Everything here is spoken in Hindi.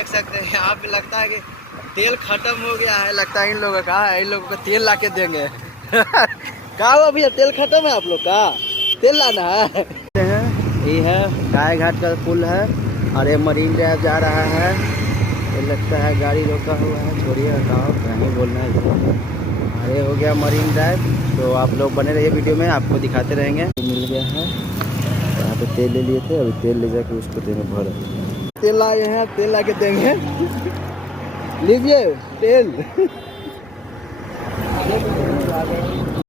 देख सकते हैं यहाँ पे लगता है कि तेल खत्म हो गया है। लगता है इन लोगों का, इन लोगों को तेल ला के देंगे। कहा हुआ भैया, तेल खत्म है आप लोग का? तेल लाना है। ये है गाय घाट का पुल है और ये मरीन ड्राइव जा रहा है। ये लगता है गाड़ी रोका हुआ है, छोड़िए हटाओ, नहीं बोलना है। अरे हो गया मरीन ड्राइव। तो आप लोग बने रहिए वीडियो में, आपको दिखाते रहेंगे। मिल गया है यहाँ पे, तेल ले लिए थे, अभी तेल ले जाके उसको देंगे भर। तेल लाए हैं, तेल ला के देंगे। लीजिए तेल।